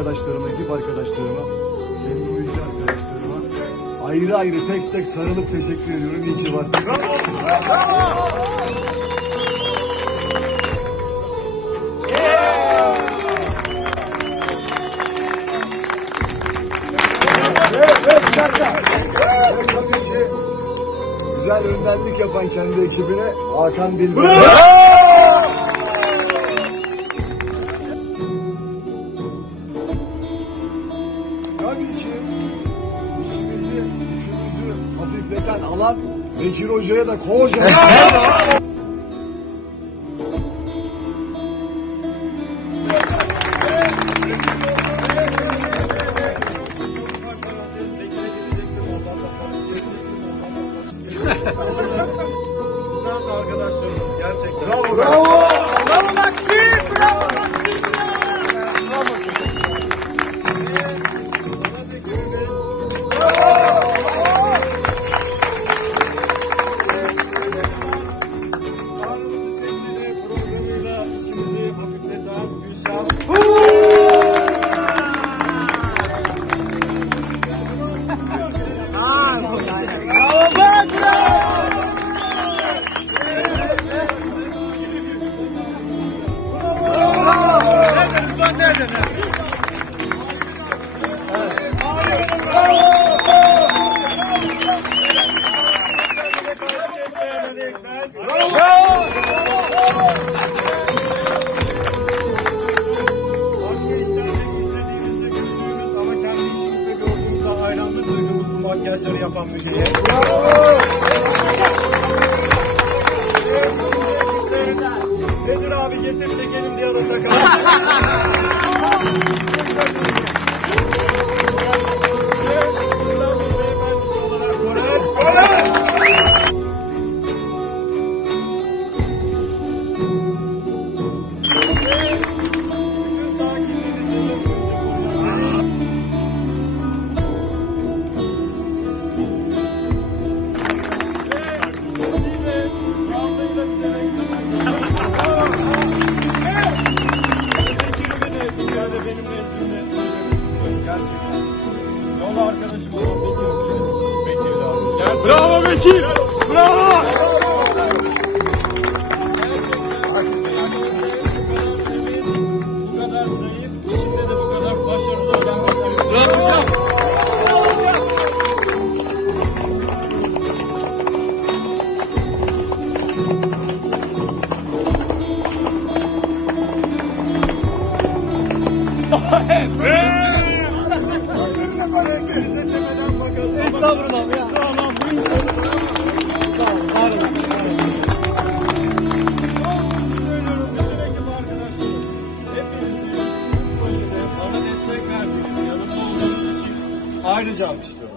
arkadaşlarıma, ekip arkadaşlarıma, benim oyuncu arkadaşlarıma ayrı ayrı tek tek sarılıp teşekkür ediyorum. İyi ki varsınız. Bravo! Bravo! Tabii ki güzel önderlik yapan kendi ekibine Hakan Dilber. Tabii ki işimizi, gücümüzü hafifleten alan Bekir Hoca'ya da kocaman. Sizden arkadaşlarım gerçekten. Bravo, bravo. Bravo Maxim! Bravo Maxim! Tanrımızın sesini programıyla işimizi hafifleten Gülşah. Bravo Berk! Başka işlerde izlediğimizde gördüğümüz ama kendi işimizde gördüğümüzde hayranlık duyduğumuz bu makyajları yapan Müge'ye. Nedir abi getir çekelim diye yanında kaldı. İstanbul Beyefendisi olarak Koray. Bütün sakinliğinizi Yol arkadaşım olan Bekir abi. Bravo Bekir! Bravo! Bu kadar zayıf, şimdi de bu kadar başarılı olan Bravo hocam! Estağfurullah ya. Sağlam, bu insanı sağ olun, var olun. Söylüyorum bütün ekip arkadaşlarım. Hepinizi bu projede bana destek verdiğiniz, yanımda olduğunuz için ayrıca alkışlıyorum.